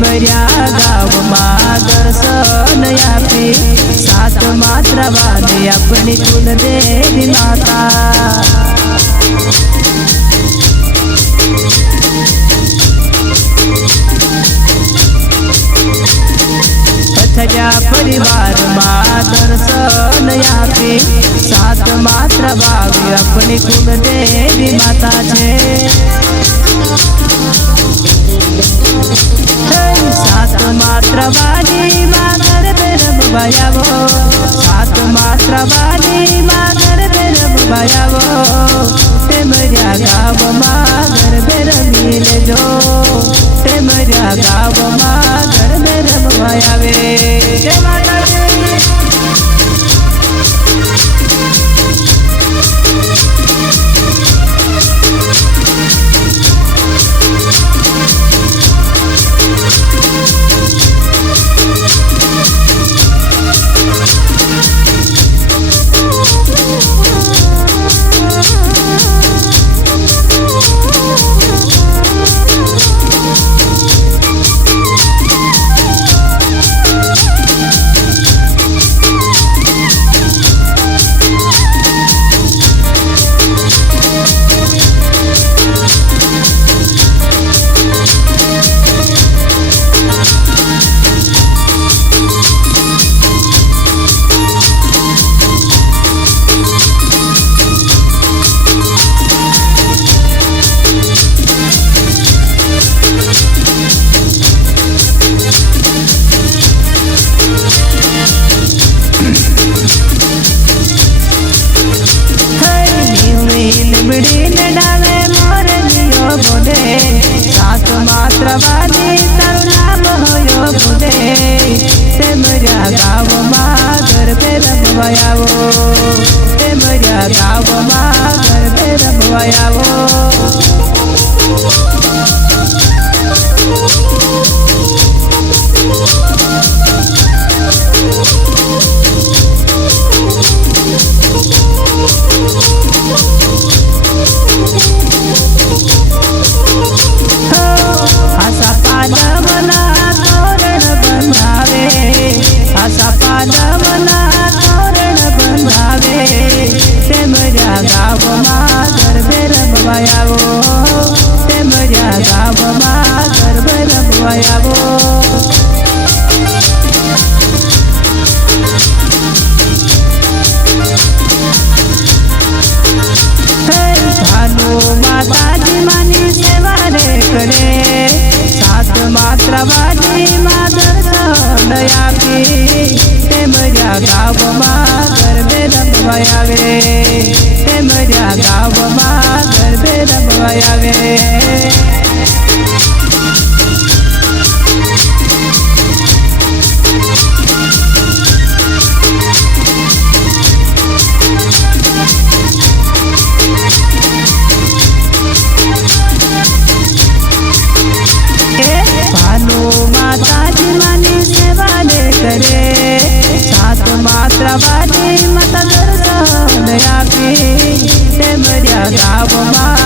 टेमरिया गावमां दर्शन आपी सात मात्रा वाली अपनी कुलदेवी माता। पथरिया परिवार मां दर्शन आपी सात मात्रा वाली अपनी कुलदेवी माता छे। सात मात्रा वाली मां गरबे रमवायावो सात मात्रा वाली मां गरबे रमवायावो टेमरिया गावमां गरबे रमी लेजो टेमरिया गावमां गरबे रमवायावे। जय माता दी। सात मात्रा वाली तारू नाम होयो बोले टेमरिया गावमां गरबे रमवायावो टेमरिया गावमां गरबे रमवायावो। टेमरिया गावमां गरबे रमवायावो। भानु माताजी मानी सेवा रे करे सात मात्रा वाली मां दर्शन आपी टेमरिया गावमां गरबे रमवायावे टेमरिया गावमां गरबे रमवायावे। भानु माताजी मानी सेवा ले करे सात मात्रा वाली माता दर्शन आपी टेमरिया गावमां